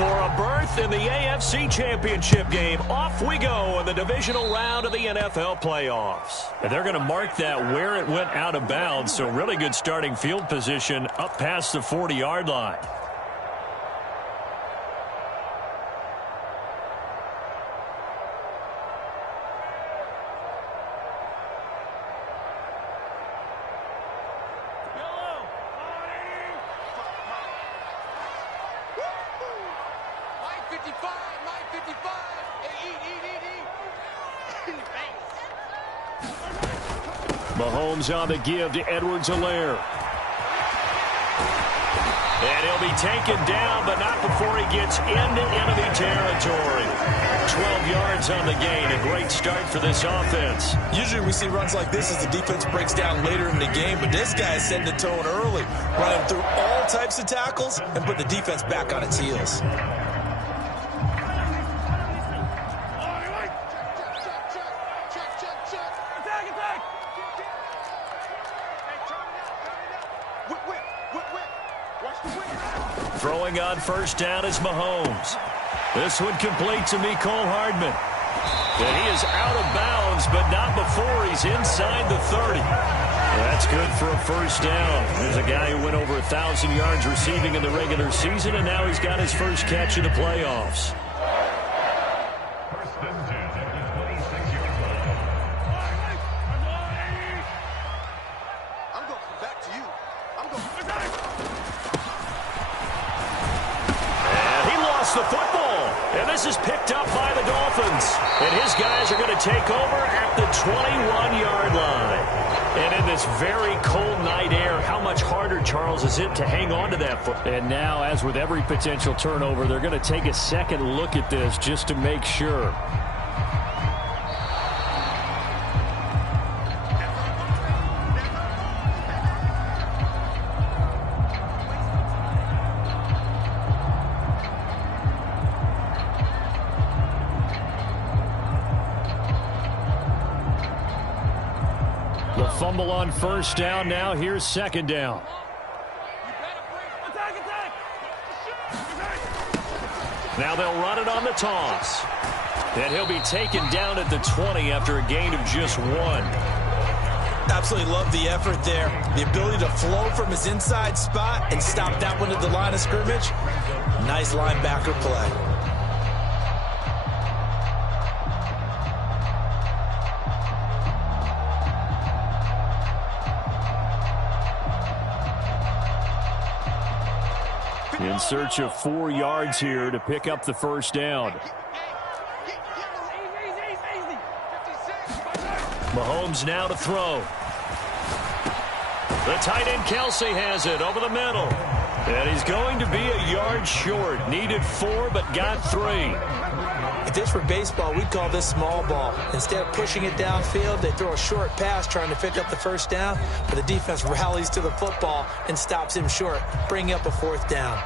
for a berth in the AFC Championship game. Off we go in the divisional round of the NFL playoffs. And they're going to mark that where it went out of bounds, so really good starting field position up past the 40-yard line. Mahomes on the give to Edwards-Helaire. And he'll be taken down, but not before he gets into enemy territory. 12 yards on the gain. A great start for this offense. Usually we see runs like this as the defense breaks down later in the game, but this guy is setting the tone early, running through all types of tackles and putting the defense back on its heels. Throwing on first down is Mahomes. This one complete to Mecole Hardman. And he is out of bounds, but not before he's inside the 30. That's good for a first down. There's a guy who went over 1,000 yards receiving in the regular season, and now he's got his first catch in the playoffs. The football, and this is picked up by the Dolphins, and his guys are going to take over at the 21-yard line. And in this very cold night air, how much harder, Charles, is it to hang on to that foot? And now, as with every potential turnover, they're going to take a second look at this just to make sure. Fumble on first down. Now here's second down. Now they'll run it on the toss. And he'll be taken down at the 20 after a gain of just 1. Absolutely love the effort there. The ability to flow from his inside spot and stop that one at the line of scrimmage. Nice linebacker play. In search of 4 yards here to pick up the first down. Mahomes now to throw. The tight end Kelsey has it over the middle. And he's going to be a yard short. Needed 4, but got 3. If this were baseball, we'd call this small ball. Instead of pushing it downfield, they throw a short pass trying to pick up the first down, but the defense rallies to the football and stops him short, bringing up a 4th down.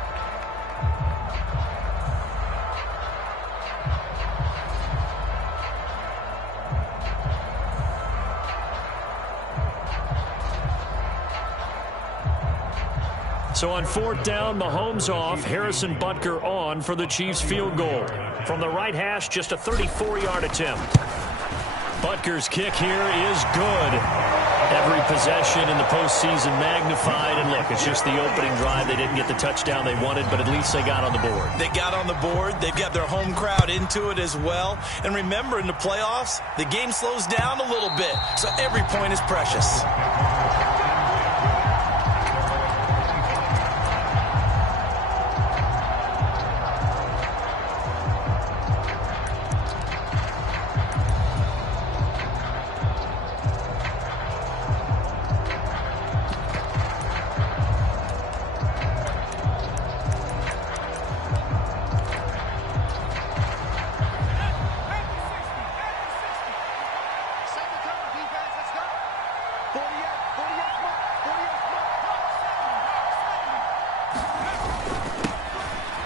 So on 4th down, Mahomes off, Harrison Butker on for the Chiefs field goal. From the right hash, just a 34-yard attempt. Butker's kick here is good. Every possession in the postseason magnified. And look, it's just the opening drive. They didn't get the touchdown they wanted, but at least they got on the board. They got on the board. They've got their home crowd into it as well. And remember, in the playoffs, the game slows down a little bit, so every point is precious.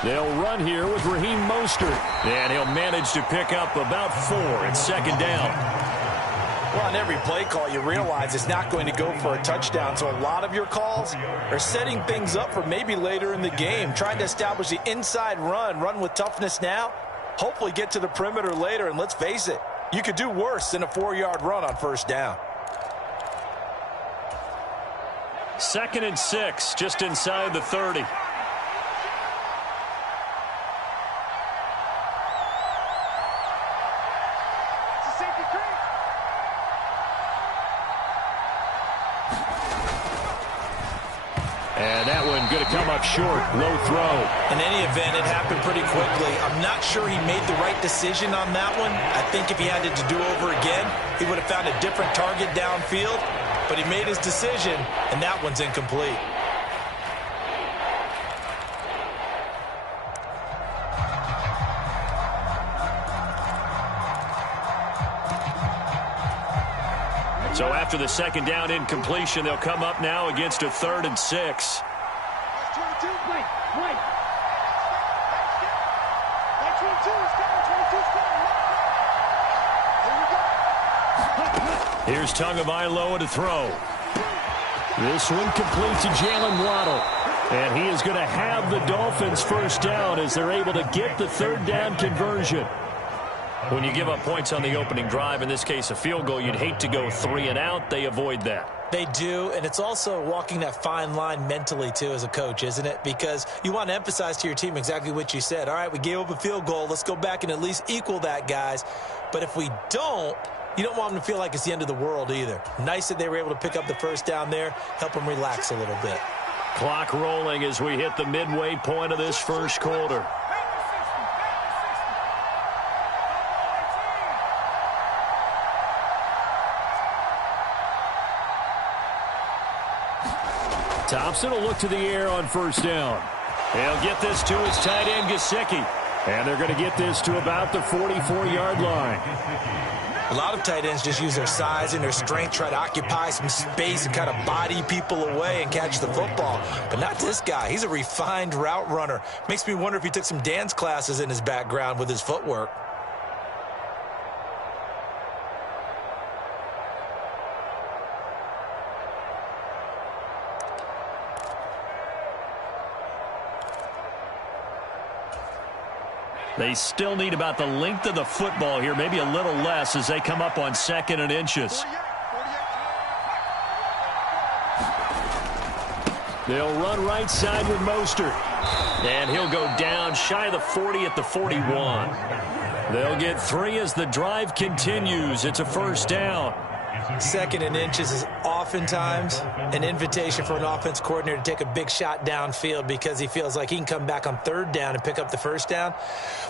They'll run here with Raheem Mostert. And he'll manage to pick up about 4 at second down. Well, on every play call, you realize it's not going to go for a touchdown. So a lot of your calls are setting things up for maybe later in the game, trying to establish the inside run with toughness now, hopefully get to the perimeter later. And let's face it, you could do worse than a 4-yard run on first down. 2nd and 6, just inside the 30. And that one going to come up short. Low throw. In any event, it happened pretty quickly. I'm not sure he made the right decision on that one. I think if he had it to do over again, he would have found a different target downfield. But he made his decision, and that one's incomplete. So after the 2nd down incompletion, they'll come up now against a 3rd and 6. Here's Tagovailoa to throw. This one complete to Jalen Waddle. And he is going to have the Dolphins first down as they're able to get the 3rd down conversion. When you give up points on the opening drive, in this case a field goal, you'd hate to go 3 and out. They avoid that. They do, and it's also walking that fine line mentally, too, as a coach, isn't it? Because you want to emphasize to your team exactly what you said. All right, we gave up a field goal. Let's go back and at least equal that, guys. But if we don't, you don't want them to feel like it's the end of the world either. Nice that they were able to pick up the first down there, help them relax a little bit. Clock rolling as we hit the midway point of this first quarter. Thompson will look to the air on first down. He'll get this to his tight end, Gesicki. And they're going to get this to about the 44-yard line. A lot of tight ends just use their size and their strength, try to occupy some space and kind of body people away and catch the football. But not this guy. He's a refined route runner. Makes me wonder if he took some dance classes in his background with his footwork. They still need about the length of the football here, maybe a little less as they come up on 2nd and inches. They'll run right side with Mostert. And he'll go down shy of the 40 at the 41. They'll get 3 as the drive continues. It's a first down. 2nd and inches is oftentimes an invitation for an offense coordinator to take a big shot downfield because he feels like he can come back on 3rd down and pick up the first down.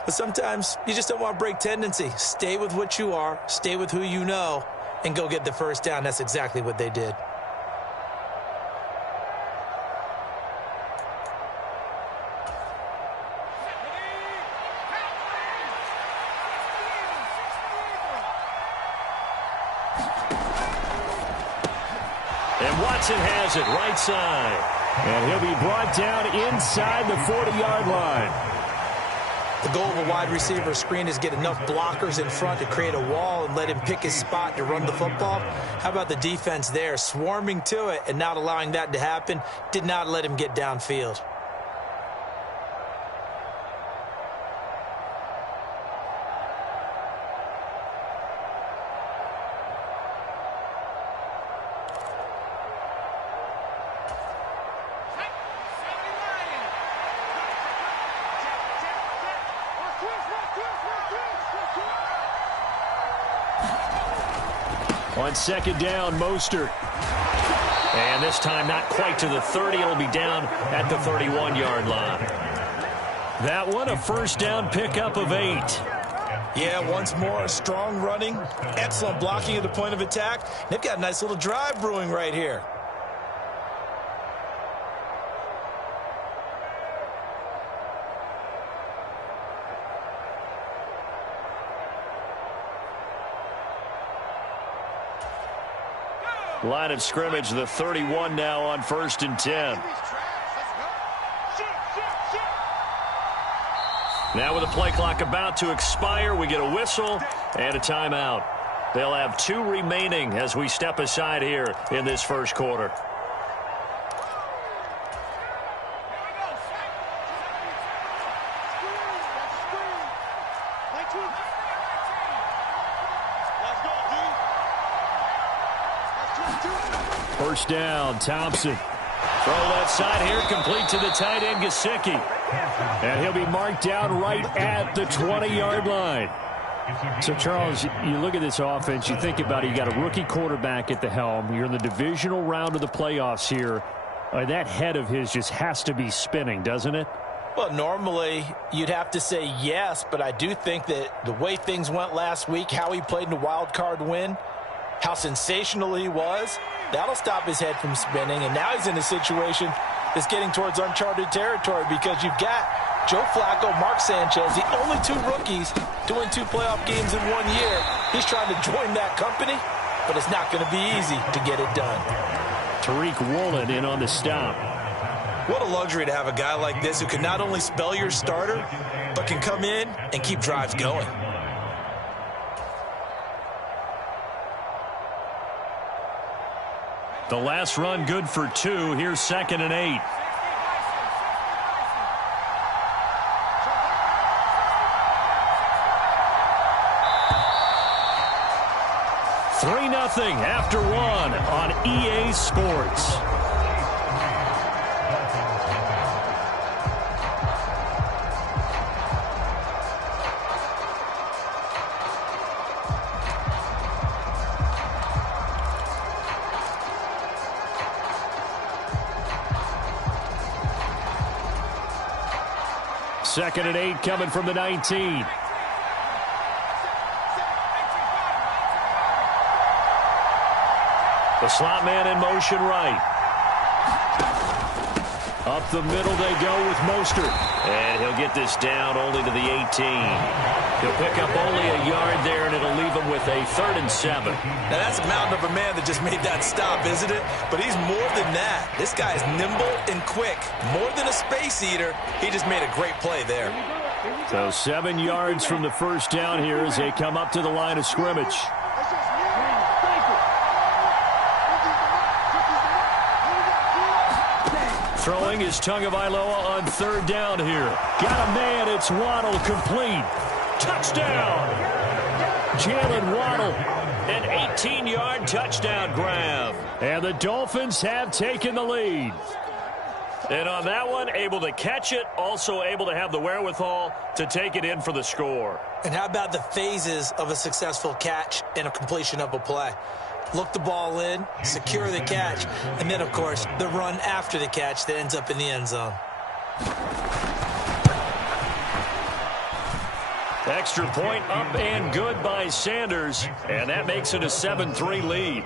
But sometimes you just don't want to break tendency. Stay with what you are, stay with who you know, and go get the first down. That's exactly what they did. And Watson has it right side. And he'll be brought down inside the 40-yard line. The goal of a wide receiver screen is get enough blockers in front to create a wall and let him pick his spot to run the football. How about the defense there, swarming to it and not allowing that to happen? Did not let him get downfield. On 2nd down, Mostert. And this time not quite to the 30. It'll be down at the 31-yard line. That one, a first down pickup of 8. Yeah, once more, strong running, excellent blocking at the point of attack. They've got a nice little drive brewing right here. Line of scrimmage, the 31 now on 1st and 10. Now with the play clock about to expire, we get a whistle and a timeout. They'll have 2 remaining as we step aside here in this first quarter. First down, Thompson. Throw left side here, complete to the tight end, Gesicki. And he'll be marked down right at the 20-yard line. So, Charles, you look at this offense, you think about it, you got a rookie quarterback at the helm. You're in the divisional round of the playoffs here. That head of his just has to be spinning, doesn't it? Well, normally you'd have to say yes, but I do think that the way things went last week, how he played in the wild card win, how sensational he was, that'll stop his head from spinning. And now he's in a situation that's getting towards uncharted territory because you've got Joe Flacco, Mark Sanchez, the only 2 rookies doing 2 playoff games in 1 year. He's trying to join that company, but it's not going to be easy to get it done. Tariq Woolen in on the stop. What a luxury to have a guy like this who can not only spell your starter, but can come in and keep drives going. The last run good for 2. Here's 2nd and 8. Nothing after 1 on EA Sports. Second and 8 coming from the 19. The slot man in motion right. Up the middle they go with Mostert. And he'll get this down only to the 18. He'll pick up only a yard there, and it'll leave him with a 3rd and 7. Now, that's a mountain of a man that just made that stop, isn't it? But he's more than that. This guy is nimble and quick. More than a space eater. He just made a great play there. So 7 yards from the first down here as they come up to the line of scrimmage. Throwing is Tagovailoa on 3rd down here. Got a man, it's Waddle, complete. Touchdown! Jalen Waddle, an 18-yard touchdown grab. And the Dolphins have taken the lead. And on that one, able to catch it, also able to have the wherewithal to take it in for the score. And how about the phases of a successful catch and a completion of a play? Look the ball in, secure the catch, and then, of course, the run after the catch that ends up in the end zone. Extra point up and good by Sanders, and that makes it a 7-3 lead.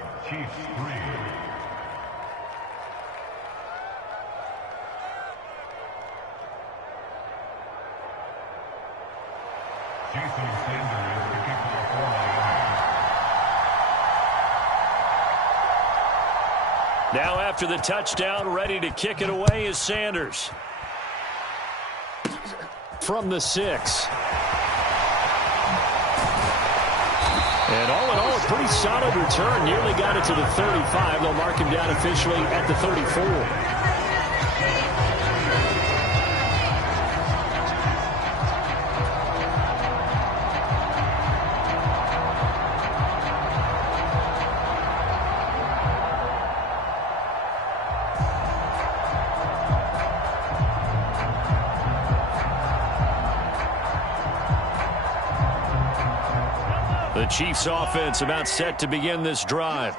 Now after the touchdown, ready to kick it away is Sanders. From the 6. And all in all, a pretty solid return. Nearly got it to the 35. They'll mark him down officially at the 34. The Chiefs offense about set to begin this drive.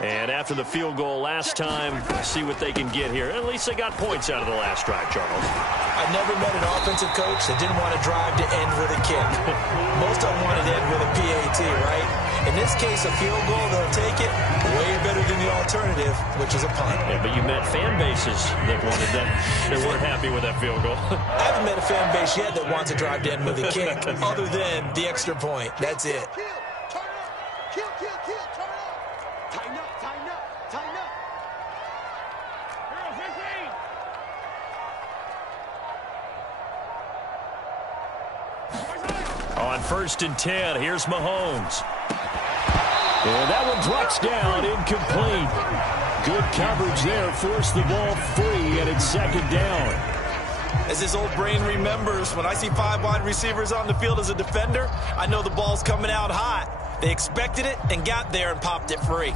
And after the field goal last time, see what they can get here. At least they got points out of the last drive, Charles. I've never met an offensive coach that didn't want to drive to end with a kick. Most of them wanted to end with a PAT, right? In this case, a field goal, they'll take it way better than the alternative, which is a punt. Yeah, but you met fan bases that wanted that. They weren't happy with that field goal. I haven't met a fan base yet that wants to drive to end with a kick other than the extra point. That's it. On 1st and 10, here's Mahomes. And that one drops down, incomplete. Good coverage there, forced the ball free, and it's second down. As his old brain remembers, when I see 5 wide receivers on the field as a defender, I know the ball's coming out hot. They expected it and got there and popped it free.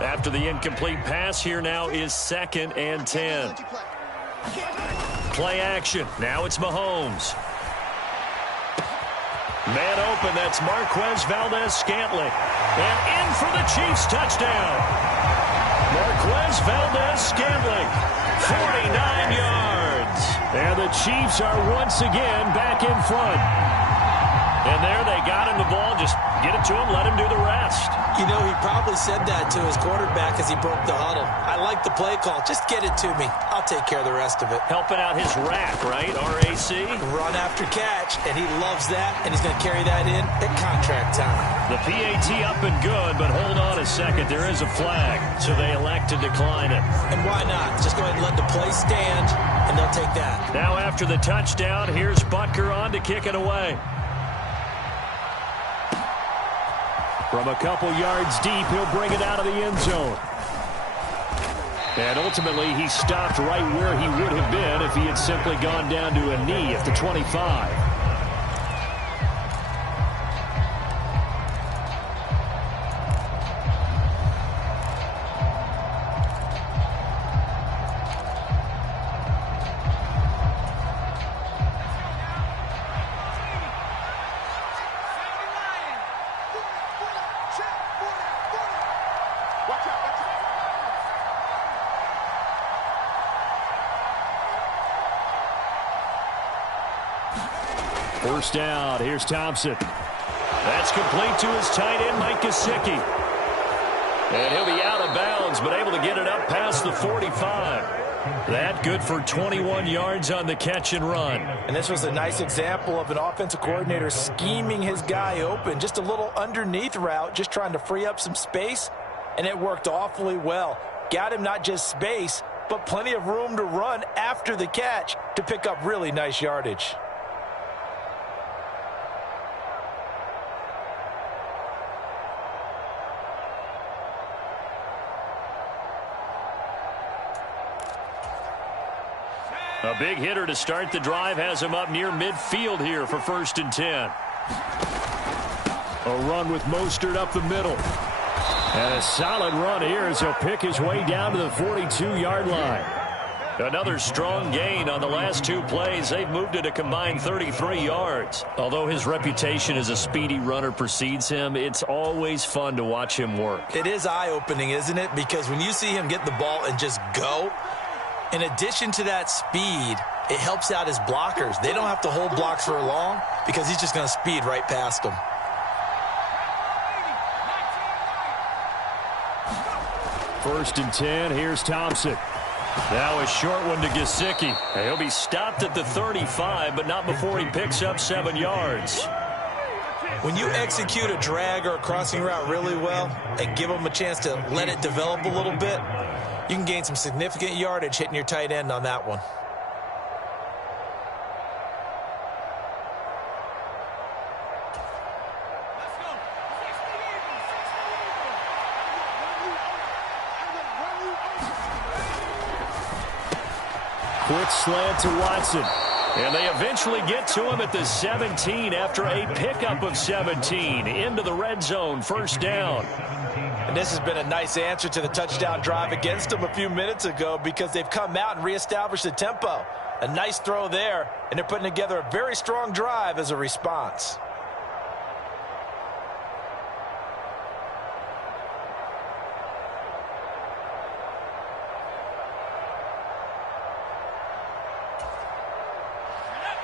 After the incomplete pass, here now is 2nd and 10. Play action. Now it's Mahomes. Man open, that's Marquez Valdez-Scantling. And in for the Chiefs touchdown. Marquez Valdez-Scantling, 49 yards. And the Chiefs are once again back in front. And there they got him the ball. Just get it to him, let him do the rest. You know, he probably said that to his quarterback as he broke the huddle. I like the play call. Just get it to me. I'll take care of the rest of it. Helping out his rack, right? R-A-C? Run after catch, and he loves that, and he's going to carry that in at contract time. The PAT up and good, but hold on a second. There is a flag, so they elect to decline it. And why not? Just go ahead and let the play stand, and they'll take that. Now after the touchdown, here's Butker on to kick it away. From a couple yards deep, he'll bring it out of the end zone. And ultimately, he stopped right where he would have been if he had simply gone down to a knee at the 25. First down. Here's Thompson. That's complete to his tight end, Mike Gesicki. And he'll be out of bounds, but able to get it up past the 45. That good for 21 yards on the catch and run. And this was a nice example of an offensive coordinator scheming his guy open. Just a little underneath route, just trying to free up some space, and it worked awfully well. Got him not just space, but plenty of room to run after the catch to pick up really nice yardage. A big hitter to start the drive has him up near midfield here for 1st and 10. A run with Mostert up the middle. And a solid run here as he'll pick his way down to the 42-yard line. Another strong gain on the last 2 plays. They've moved it a combined 33 yards. Although his reputation as a speedy runner precedes him, it's always fun to watch him work. It is eye-opening, isn't it? Because when you see him get the ball and just go, in addition to that speed, it helps out his blockers. They don't have to hold blocks for long because he's just going to speed right past them. First and 10, here's Thompson. Now a short one to Gesicki. He'll be stopped at the 35, but not before he picks up 7 yards. When you execute a drag or a crossing route really well and give them a chance to let it develop a little bit, you can gain some significant yardage hitting your tight end on that one. Quick slant to Watson. And they eventually get to him at the 17 after a pickup of 17 into the red zone. 1st down. And this has been a nice answer to the touchdown drive against them a few minutes ago because they've come out and reestablished the tempo. A nice throw there, and they're putting together a very strong drive as a response.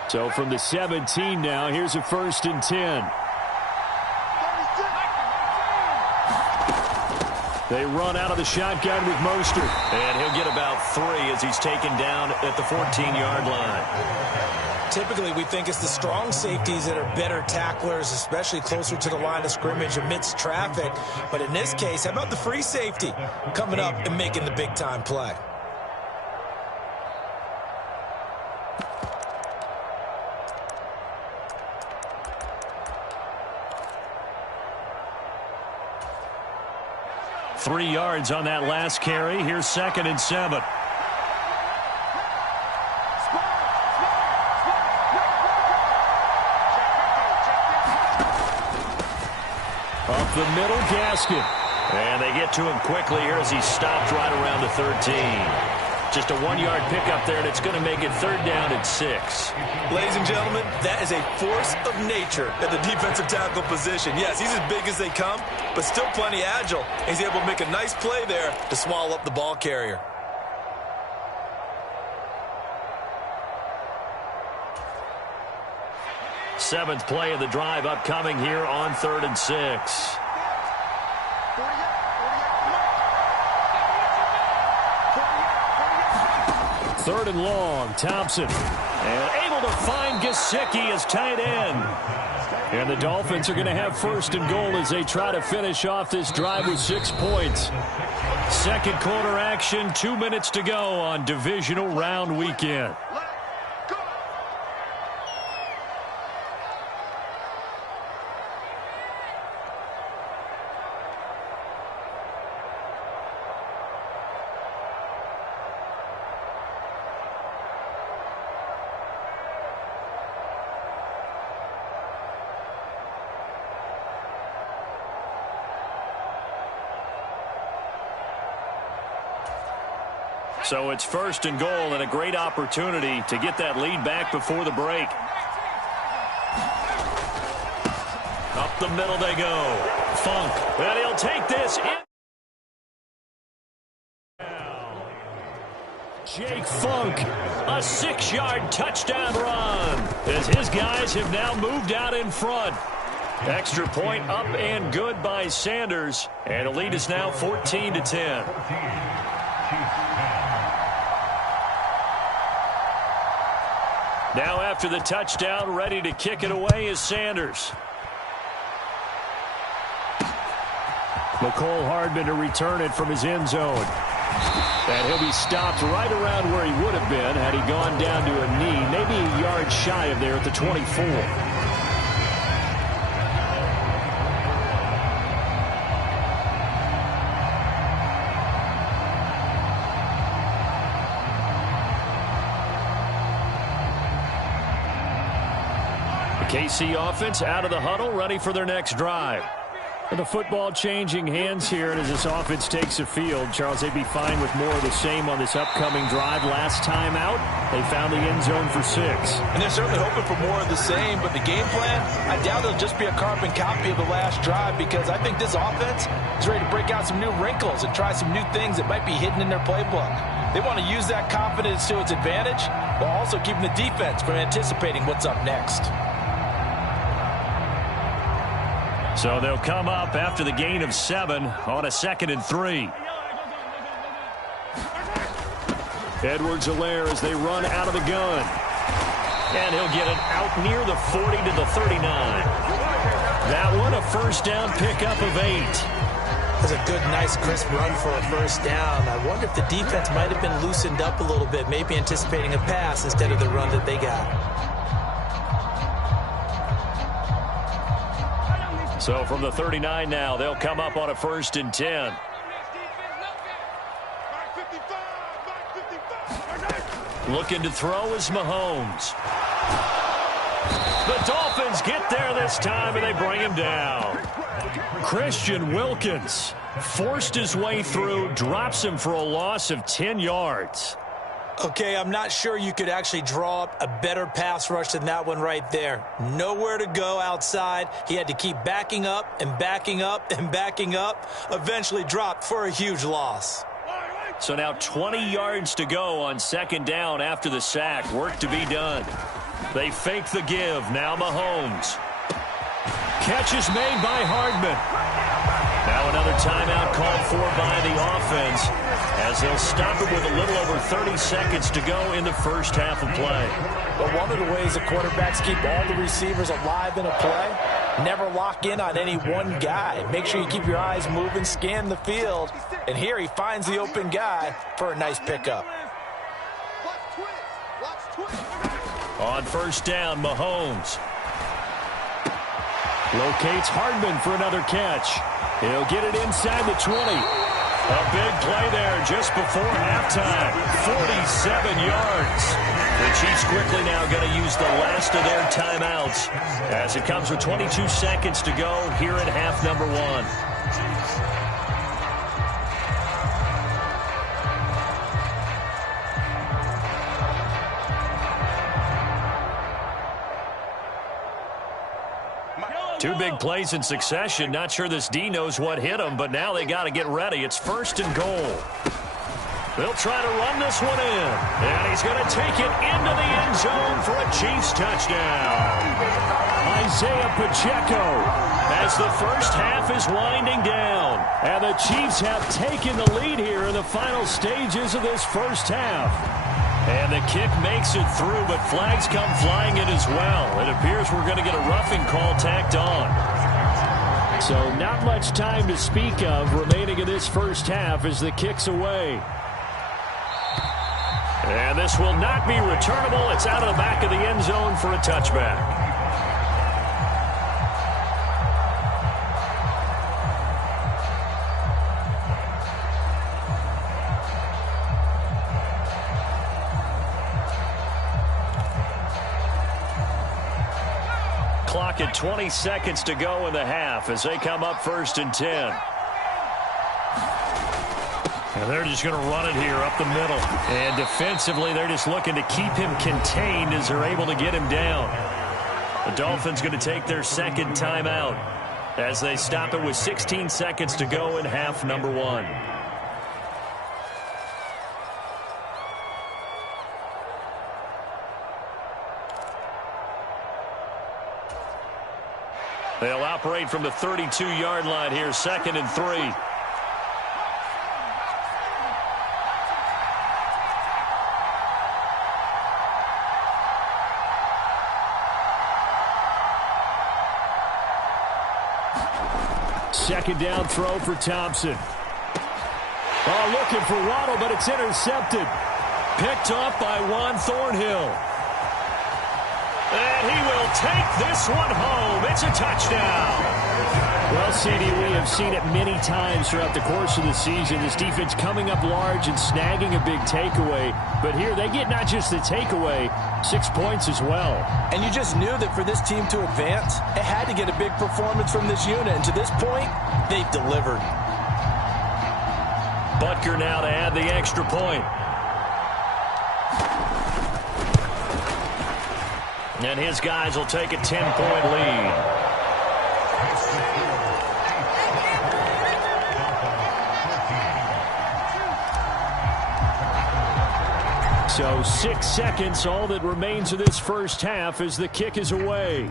So from the 17 now, here's a 1st and 10. They run out of the shotgun with Mostert. And he'll get about 3 as he's taken down at the 14-yard line. Typically, we think it's the strong safeties that are better tacklers, especially closer to the line of scrimmage amidst traffic. But in this case, how about the free safety coming up and making the big-time play? Three yards on that last carry. Here's 2nd and 7. Up the middle, Gaskin. And they get to him quickly here as he stopped right around the 13. Just a 1-yard pickup there, and it's going to make it 3rd down and 6. Ladies and gentlemen, that is a force of nature at the defensive tackle position. Yes, he's as big as they come, but still plenty agile. He's able to make a nice play there to swallow up the ball carrier. Seventh play of the drive upcoming here on 3rd and 6. Third and long, Thompson. And able to find Gesicki as tight end. And the Dolphins are going to have 1st and goal as they try to finish off this drive with 6 points. Second quarter action, 2 minutes to go on divisional round weekend. So it's 1st and goal and a great opportunity to get that lead back before the break. Up the middle they go. Funk. And he'll take this in. Jake Funk, a 6-yard touchdown run as his guys have now moved out in front. Extra point up and good by Sanders. And the lead is now 14-10. Now after the touchdown, ready to kick it away is Sanders. McCole Hardman to return it from his end zone. And he'll be stopped right around where he would have been had he gone down to a knee, maybe a yard shy of there at the 24. KC offense out of the huddle, ready for their next drive. And the football changing hands here, and as this offense takes the field, Charles, they'd be fine with more of the same on this upcoming drive. Last time out, they found the end zone for 6. And they're certainly hoping for more of the same, but the game plan, I doubt it'll just be a carbon copy of the last drive, because I think this offense is ready to break out some new wrinkles and try some new things that might be hidden in their playbook. They want to use that confidence to its advantage, while also keeping the defense from anticipating what's up next. So they'll come up after the gain of 7 on a 2nd and 3. Edwards-Helaire as they run out of the gun. And he'll get it out near the 40 to the 39. That one a first down pickup of 8. That's a good, nice, crisp run for a first down. I wonder if the defense might have been loosened up a little bit, maybe anticipating a pass instead of the run that they got. So from the 39 now, they'll come up on a 1st and 10. Looking to throw is Mahomes. The Dolphins get there this time, and they bring him down. Christian Wilkins forced his way through, drops him for a loss of 10 yards. Okay, I'm not sure you could actually draw up a better pass rush than that one right there. Nowhere to go outside. He had to keep backing up and backing up and backing up. Eventually dropped for a huge loss. So now 20 yards to go on 2nd down after the sack. Work to be done. They fake the give. Now Mahomes. Catch is made by Hardman. Now another timeout called for by the offense as they'll stop it with a little over 30 seconds to go in the first half of play. But one of the ways the quarterbacks keep all the receivers alive in a play, never lock in on any one guy. Make sure you keep your eyes moving, scan the field. And here he finds the open guy for a nice pickup. On first down, Mahomes locates Hardman for another catch. He'll get it inside the 20. A big play there just before halftime. 47 yards. The Chiefs quickly now going to use the last of their timeouts as it comes with 22 seconds to go here in half number one. Two big plays in succession. Not sure this D knows what hit him, but now they got to get ready. It's first and goal. They'll try to run this one in. And he's going to take it into the end zone for a Chiefs touchdown. Isaiah Pacheco as the first half is winding down. And the Chiefs have taken the lead here in the final stages of this first half. And the kick makes it through, but flags come flying in as well. It appears we're going to get a roughing call tacked on. So not much time to speak of remaining in this first half as the kick's away. And this will not be returnable. It's out of the back of the end zone for a touchback. Clock at 20 seconds to go in the half as they come up first and 10. And they're just going to run it here up the middle. And defensively, they're just looking to keep him contained as they're able to get him down. The Dolphins going to take their second timeout as they stop it with 16 seconds to go in half number one. They'll operate from the 32-yard line here, second and 3. Second down throw for Thompson. Oh, looking for Waddle, but it's intercepted. Picked off by Juan Thornhill. And he will take this one home. It's a touchdown. Well, CD, we have seen it many times throughout the course of the season. This defense coming up large and snagging a big takeaway. But here they get not just the takeaway, 6 points as well. And you just knew that for this team to advance, it had to get a big performance from this unit. And to this point, they've delivered. Butker now to add the extra point. And his guys will take a 10-point lead. So 6 seconds, all that remains of this first half as the kick is away.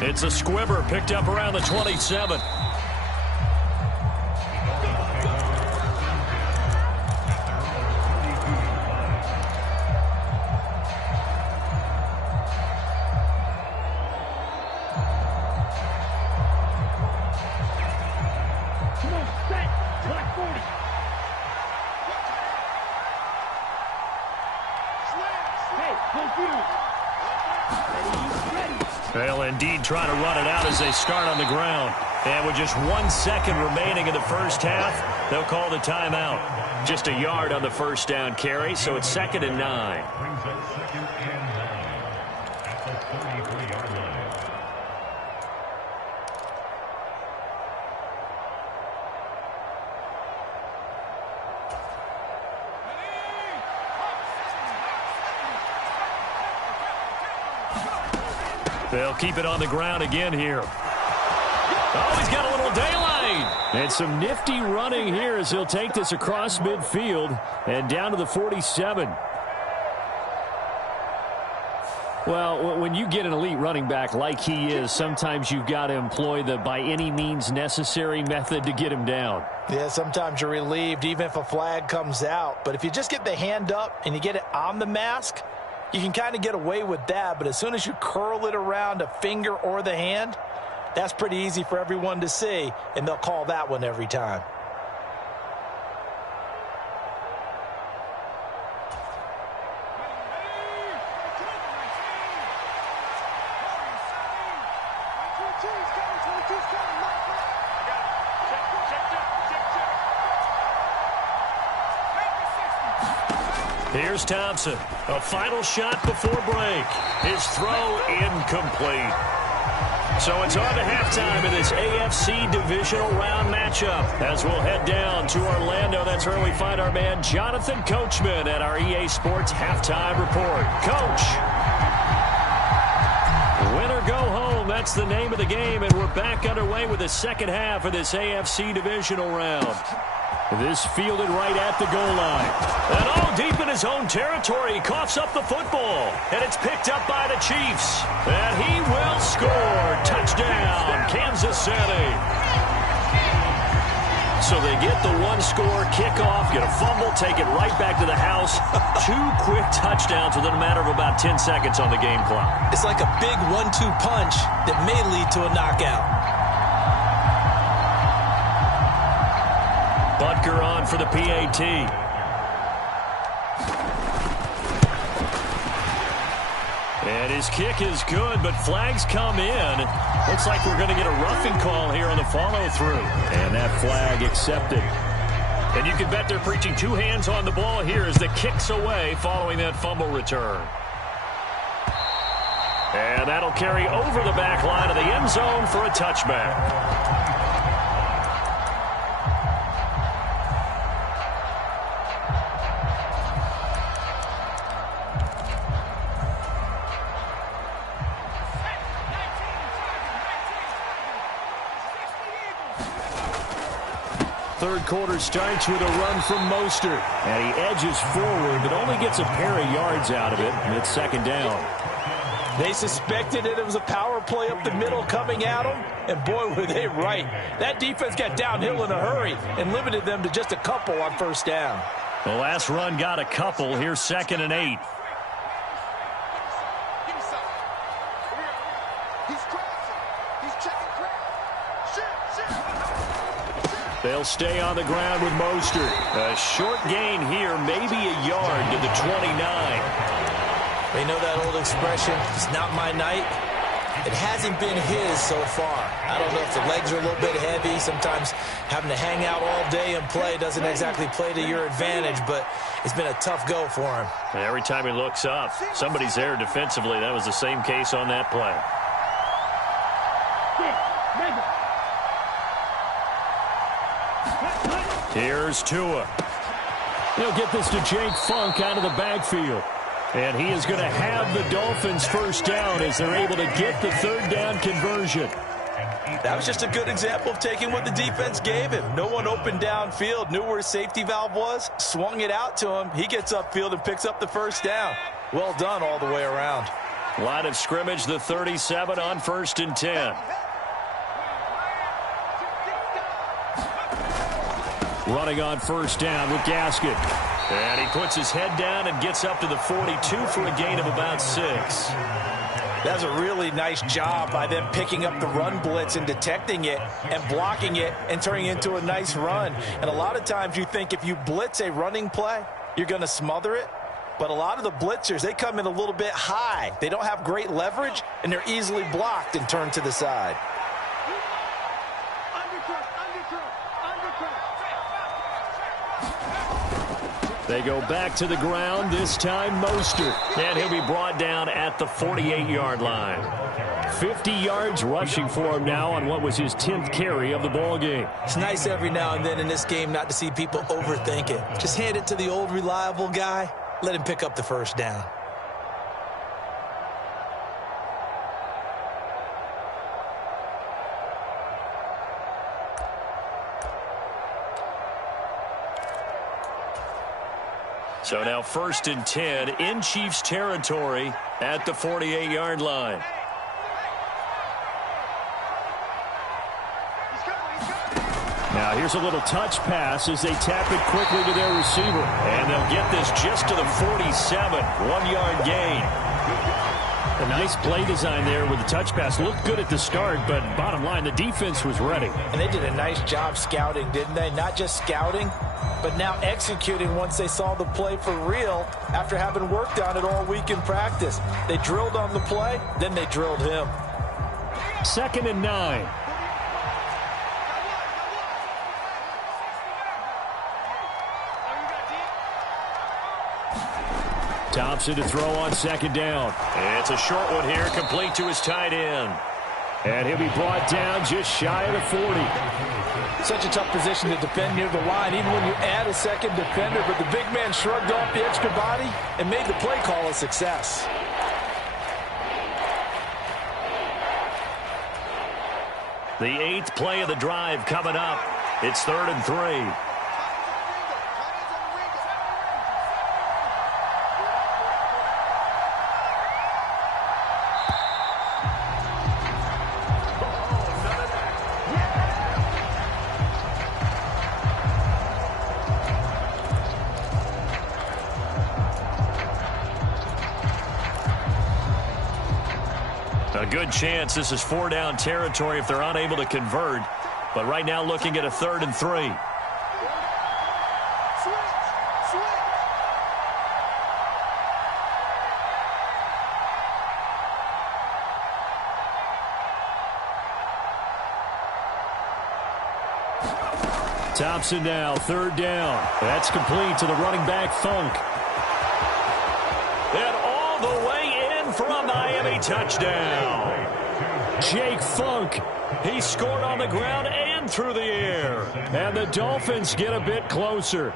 It's a squibber picked up around the 27. They'll indeed try to run it out as they start on the ground. And with just 1 second remaining in the first half, they'll call the timeout. Just a yard on the first down carry, so it's 2nd and 9. They'll keep it on the ground again here. Oh, he's got a little daylight. And some nifty running here as he'll take this across midfield and down to the 47. Well, when you get an elite running back like he is, sometimes you've got to employ the by any means necessary method to get him down. Yeah, sometimes you're relieved even if a flag comes out. But if you just get the hand up and you get it on the mask, you can kind of get away with that. But as soon as you curl it around a finger or the hand, that's pretty easy for everyone to see, and they'll call that one every time. Here's Thompson. A final shot before break. His throw incomplete. So it's on to halftime in this AFC divisional round matchup. As we'll head down to Orlando, that's where we find our man Jonathan Coachman at our EA Sports Halftime Report. Coach. Win or go home, that's the name of the game, and we're back underway with the second half of this AFC divisional round. This fielded right at the goal line. And all deep in his own territory. He coughs up the football. And it's picked up by the Chiefs. And he will score. Touchdown, Kansas City. So they get the one-score kickoff, get a fumble, take it right back to the house. 2 quick touchdowns within a matter of about 10 seconds on the game clock. It's like a big 1-2 punch that may lead to a knockout. Butker on for the PAT. And his kick is good, but flags come in. Looks like we're going to get a roughing call here on the follow-through. And that flag accepted. And you can bet they're preaching 2 hands on the ball here as the kick's away following that fumble return. And that'll carry over the back line of the end zone for a touchback. Third quarter starts with a run from Mostert. And he edges forward, but only gets a pair of yards out of it. And it's second down. They suspected that it was a power play up the middle coming at them. And boy, were they right. That defense got downhill in a hurry and limited them to just a couple on first down. The last run got a couple. Here's 2nd and 8. They'll stay on the ground with Mostert. A short gain here, maybe a yard to the 29. They know that old expression, it's not my night. It hasn't been his so far. I don't know if the legs are a little bit heavy. Sometimes having to hang out all day and play doesn't exactly play to your advantage, but it's been a tough go for him. And every time he looks up, somebody's there defensively. That was the same case on that play. Here's Tua. He'll get this to Jake Funk out of the backfield. And he is going to have the Dolphins first down as they're able to get the third down conversion. That was just a good example of taking what the defense gave him. No one opened downfield, knew where his safety valve was, swung it out to him. He gets upfield and picks up the first down. Well done all the way around. Line of scrimmage, the 37 on 1st and 10. Running on first down with Gaskin. And he puts his head down and gets up to the 42 for a gain of about 6. That's a really nice job by them picking up the run blitz and detecting it and blocking it and turning it into a nice run. And a lot of times you think if you blitz a running play, you're going to smother it. But a lot of the blitzers, they come in a little bit high. They don't have great leverage, and they're easily blocked and turned to the side. They go back to the ground, this time Mostert. And he'll be brought down at the 48-yard line. 50 yards rushing for him now on what was his 10th carry of the ball game. It's nice every now and then in this game not to see people overthink it. Just hand it to the old reliable guy. Let him pick up the first down. So now 1st and 10 in Chiefs territory at the 48-yard line. Now here's a little touch pass as they tap it quickly to their receiver. And they'll get this just to the 47, 1-yard gain. A nice play design there with the touch pass. Looked good at the start, but bottom line, the defense was ready. And they did a nice job scouting, didn't they? Not just scouting, but now executing once they saw the play for real after having worked on it all week in practice. They drilled on the play, then they drilled him. 2nd and 9. Thompson to throw on 2nd down. It's a short one here, complete to his tight end. And he'll be brought down just shy of the 40. Such a tough position to defend near the line, even when you add a second defender. But the big man shrugged off the extra body and made the play call a success. The 8th play of the drive coming up. It's 3rd and 3. A good chance this is 4-down territory if they're unable to convert. But right now looking at a 3rd and 3. Thompson now, 3rd down. That's complete to the running back, Funk. And all the way in for a Miami touchdown. Jake Funk. He scored on the ground and through the air. And the Dolphins get a bit closer.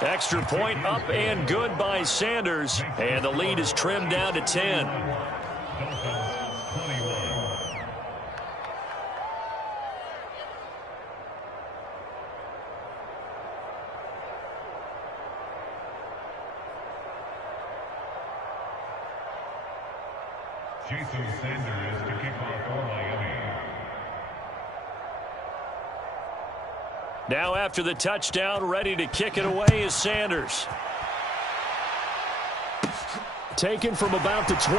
Extra point up and good by Sanders. And the lead is trimmed down to 10. Jason Sanders to kick off for Miami. Now after the touchdown, ready to kick it away is Sanders. Taken from about the 12.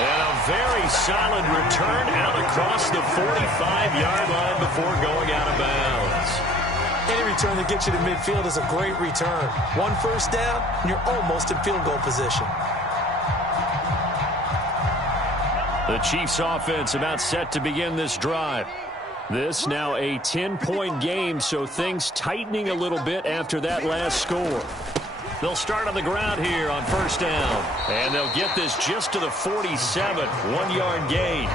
And a very solid return out across the 45-yard line before going out of bounds. Any return that gets you to midfield is a great return. 1 first down, and you're almost in field goal position. The Chiefs offense about set to begin this drive. This now a 10-point game, so things tightening a little bit after that last score. They'll start on the ground here on 1st down. And they'll get this just to the 47, 1-yard gain.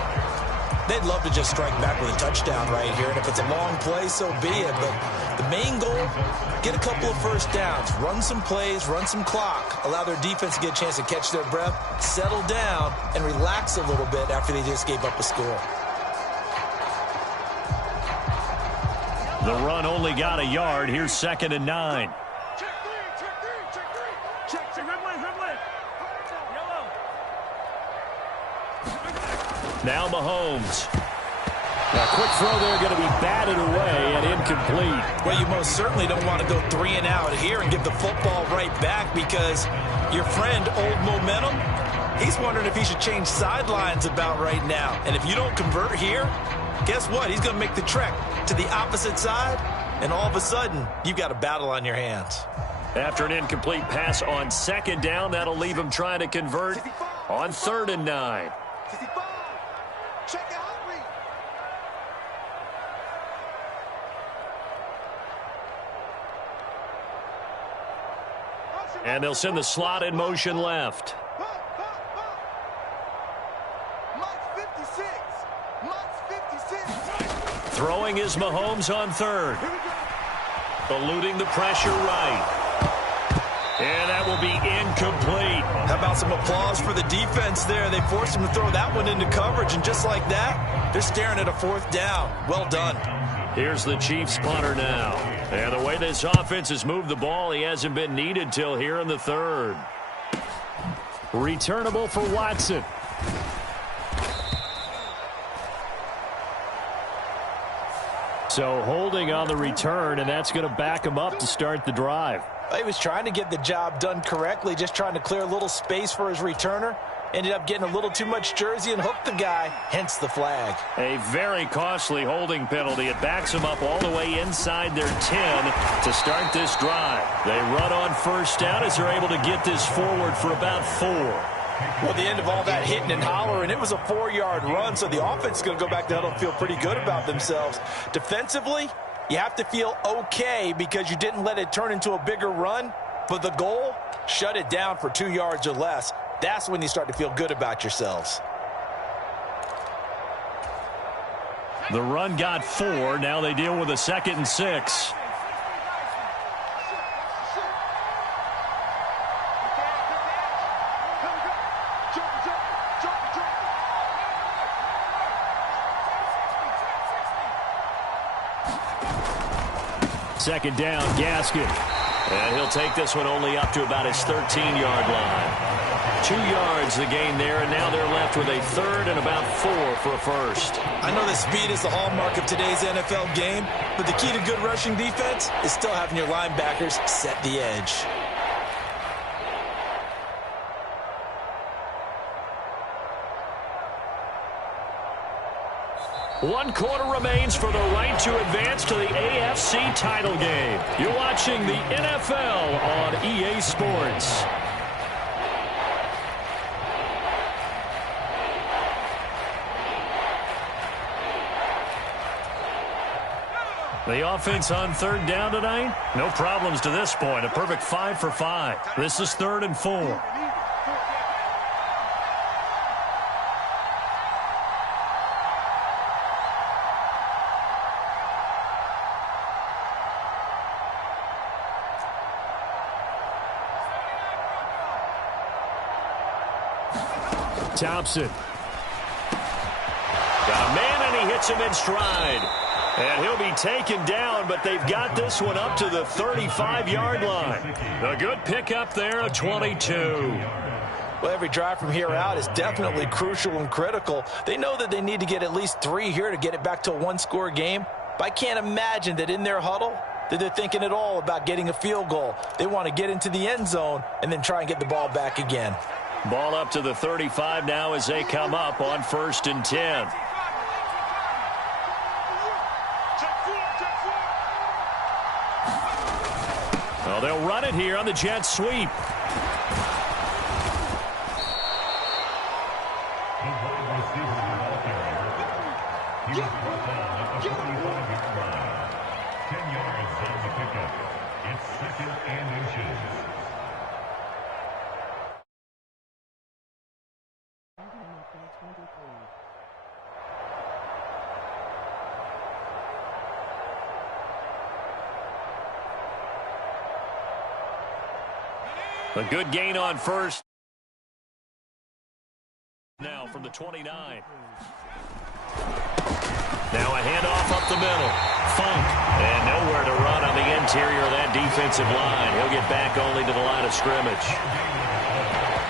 They'd love to just strike back with a touchdown right here, and if it's a long play, so be it. But the main goal, get a couple of first downs, run some plays, run some clock, allow their defense to get a chance to catch their breath, settle down, and relax a little bit after they just gave up a score. The run only got a yard. Here's 2nd and 9. Now Mahomes. A quick throw there going to be batted away and incomplete. Well, you most certainly don't want to go 3 and out here and give the football right back because your friend, Old Momentum, he's wondering if he should change sidelines about right now. And if you don't convert here, guess what? He's going to make the trek to the opposite side, and all of a sudden, you've got a battle on your hands. After an incomplete pass on 2nd down, that'll leave him trying to convert on 3rd and 9. And they'll send the slot in motion left. Throwing is Mahomes on 3rd. Eluding the pressure right. And that will be incomplete. How about about some applause for the defense there. They forced him to throw that one into coverage, and just like that, they're staring at a 4th down. Well done. Here's the Chiefs punter now. And the way this offense has moved the ball, he hasn't been needed till here in the 3rd. Returnable for Watson. So holding on the return, and that's going to back him up to start the drive. He was trying to get the job done correctly, just trying to clear a little space for his returner. Ended up getting a little too much jersey and hooked the guy, hence the flag. A very costly holding penalty. It backs them up all the way inside their 10 to start this drive. They run on 1st down as they're able to get this forward for about 4. Well, at the end of all that hitting and hollering, it was a 4-yard run, so the offense is going to go back to huddle and feel pretty good about themselves. Defensively, you have to feel okay because you didn't let it turn into a bigger run, but the goal, shut it down for 2 yards or less. That's when you start to feel good about yourselves. The run got 4. Now they deal with a 2nd and 6. Second down, Gaskin. And he'll take this one only up to about his 13-yard line. 2 yards the gain there, and now they're left with a 3rd and about 4 for a 1st. I know that speed is the hallmark of today's NFL game, but the key to good rushing defense is still having your linebackers set the edge. One quarter remains for the right to advance to the AFC title game. You're watching the NFL on EA Sports. The offense on 3rd down tonight, no problems to this point. A perfect 5 for 5. This is 3rd and 4. Thompson. Got a man, and he hits him in stride. And he'll be taken down, but they've got this one up to the 35-yard line. A good pickup there, a 22. Well, every drive from here out is definitely crucial and critical. They know that they need to get at least 3 here to get it back to a 1-score game. But I can't imagine that in their huddle that they're thinking at all about getting a field goal. They want to get into the end zone and then try and get the ball back again. Ball up to the 35 now as they come up on 1st and 10. Well, they'll run it here on the jet sweep. A good gain on 1st. Now from the 29. Now a handoff up the middle. Funk. And nowhere to run on the interior of that defensive line. He'll get back only to the line of scrimmage.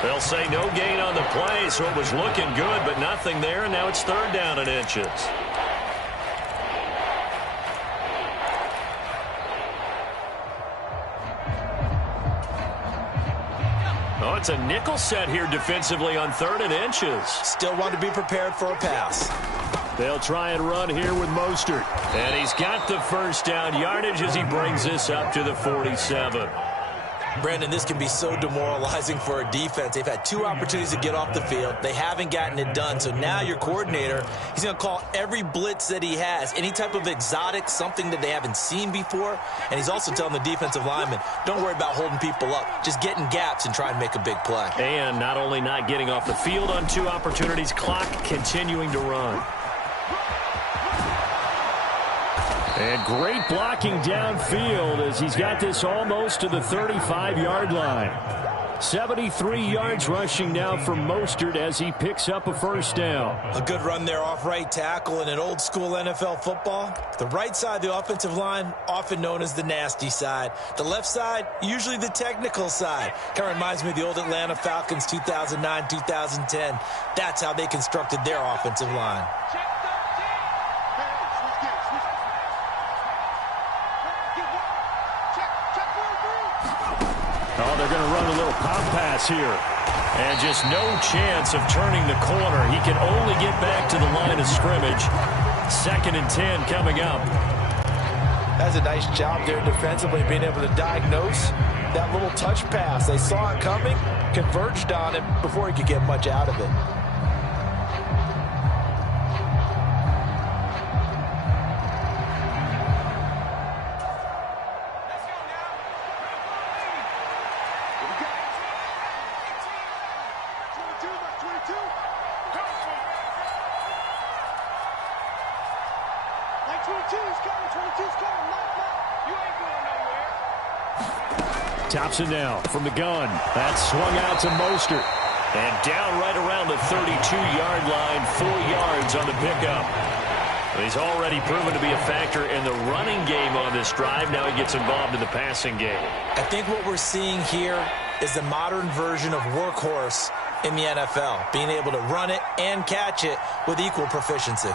They'll say no gain on the play, so it was looking good, but nothing there, and now it's 3rd down and inches. Oh, it's a nickel set here defensively on 3rd and inches. Still want to be prepared for a pass. They'll try and run here with Mostert. And he's got the 1st down yardage as he brings this up to the 47. Brandon, this can be so demoralizing for a defense. They've had 2 opportunities to get off the field. They haven't gotten it done. So now your coordinator, he's going to call every blitz that he has, any type of exotic, something that they haven't seen before. And he's also telling the defensive linemen, don't worry about holding people up. Just get in gaps and try and make a big play. And not only not getting off the field on 2 opportunities, clock continuing to run. And great blocking downfield as he's got this almost to the 35-yard line. 73 yards rushing now from Mostert as he picks up a first down. A good run there off right tackle in an old school NFL football. The right side of the offensive line, often known as the nasty side. The left side, usually the technical side. Kind of reminds me of the old Atlanta Falcons 2009, 2010. That's how they constructed their offensive line. Oh, they're going to run a little pop pass here. And just no chance of turning the corner. He can only get back to the line of scrimmage. 2nd and 10 coming up. That's a nice job there defensively, being able to diagnose that little touch pass. They saw it coming, converged on him before he could get much out of it. Thompson now from the gun. That's swung out to Mostert. And down right around the 32-yard line, 4 yards on the pickup. He's already proven to be a factor in the running game on this drive. Now he gets involved in the passing game. I think what we're seeing here is the modern version of workhorse in the NFL, being able to run it and catch it with equal proficiency.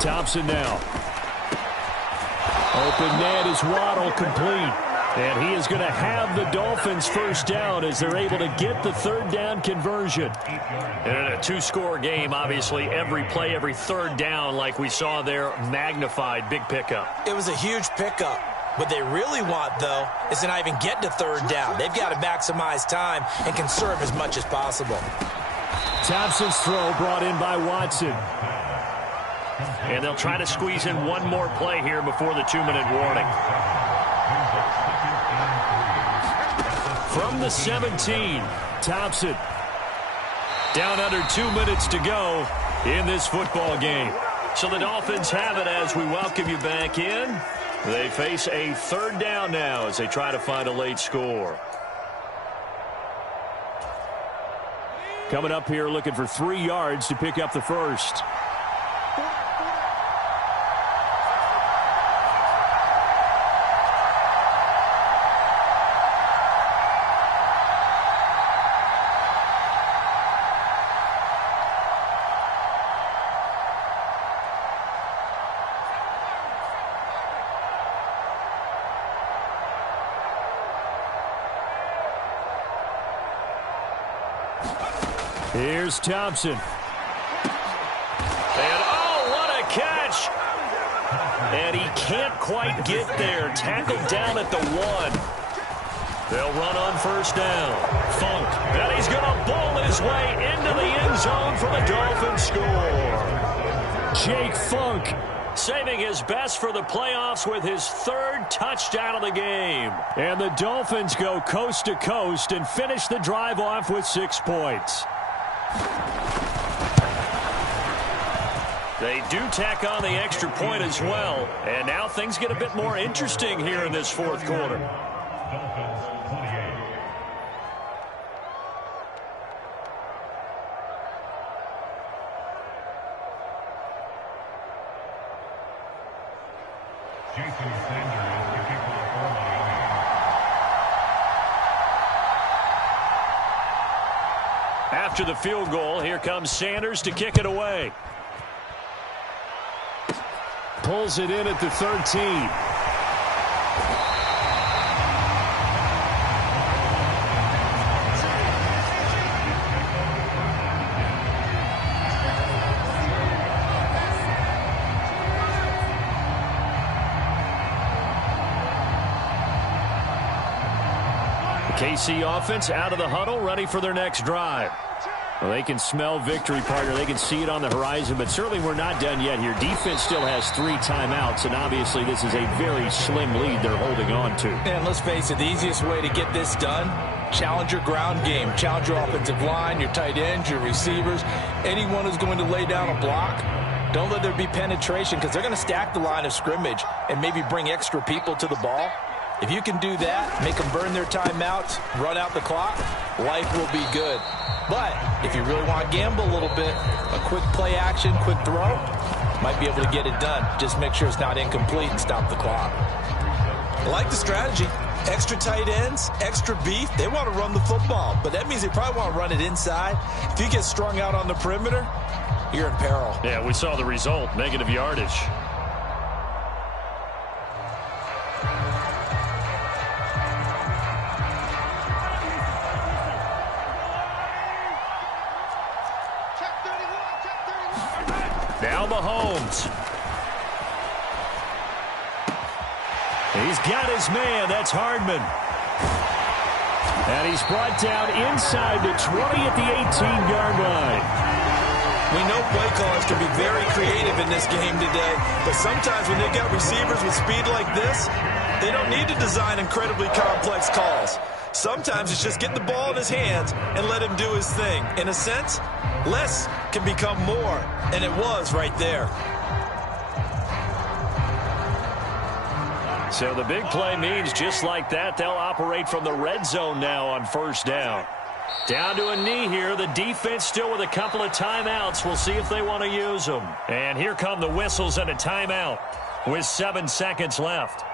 Thompson now. Open net is Waddle, complete. And he is going to have the Dolphins first down as they're able to get the 3rd down conversion. And in a 2-score game, obviously, every play, every 3rd down, like we saw there, magnified. Big pickup. It was a huge pickup. What they really want, though, is to not even get to 3rd down. They've got to maximize time and conserve as much as possible. Thompson's throw brought in by Watson. And they'll try to squeeze in one more play here before the 2-minute warning. From the 17, Thompson. Down under 2 minutes to go in this football game. So the Dolphins have it as we welcome you back in. They face a 3rd down now as they try to find a late score. Coming up here looking for 3 yards to pick up the first. Here's Thompson. And oh, what a catch! And he can't quite get there. Tackled down at the 1. They'll run on first down. Funk. And he's going to bowl his way into the end zone for the Dolphins score. Jake Funk saving his best for the playoffs with his 3rd touchdown of the game. And the Dolphins go coast to coast and finish the drive off with 6 points. They do tack on the extra point as well. And now things get a bit more interesting here in this 4th quarter. After the field goal, here comes Sanders to kick it away. Pulls it in at the 13. The KC offense out of the huddle, ready for their next drive. Well, they can smell victory, partner. They can see it on the horizon, but certainly we're not done yet here. Defense still has 3 timeouts, and obviously this is a very slim lead they're holding on to. And let's face it, the easiest way to get this done, challenge your ground game. Challenge your offensive line, your tight ends, your receivers. Anyone who's going to lay down a block, Don't let there be penetration because they're going to stack the line of scrimmage and maybe bring extra people to the ball. If you can do that, make them burn their timeouts, run out the clock, life will be good. But if you really want to gamble a little bit, a quick play action, quick throw, might be able to get it done. Just make sure it's not incomplete and stop the clock. I like the strategy. Extra tight ends, extra beef. They want to run the football, but that means they probably want to run it inside. If you get strung out on the perimeter, you're in peril. Yeah, we saw the result, negative yardage. Now Mahomes. He's got his man. That's Hardman. And he's brought down inside the 20 at the 18-yard line. We know play callers can be very creative in this game today, but sometimes when they've got receivers with speed like this, they don't need to design incredibly complex calls. Sometimes it's just get the ball in his hands and let him do his thing. In a sense, less can become more, and it was right there. So the big play means just like that, they'll operate from the red zone now on first down. Down to a knee here. The defense still with a couple of timeouts. We'll see if they want to use them. And here come the whistles and a timeout with 7 seconds left.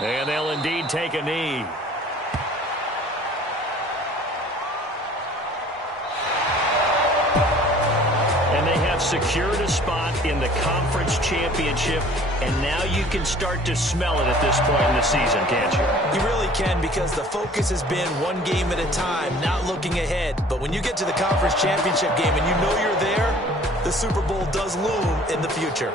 And they'll indeed take a knee. And they have secured a spot in the conference championship, and now you can start to smell it at this point in the season, can't you? You really can, because the focus has been one game at a time, not looking ahead. But when you get to the conference championship game and you know you're there, the Super Bowl does loom in the future.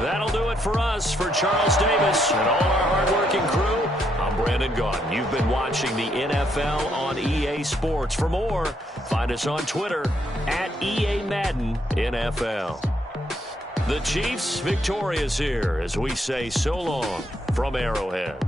That'll do it for us. For Charles Davis and all our hardworking crew, I'm Brandon Gaudin. You've been watching the NFL on EA Sports. For more, find us on Twitter at EA Madden NFL. The Chiefs victorious here as we say so long from Arrowhead.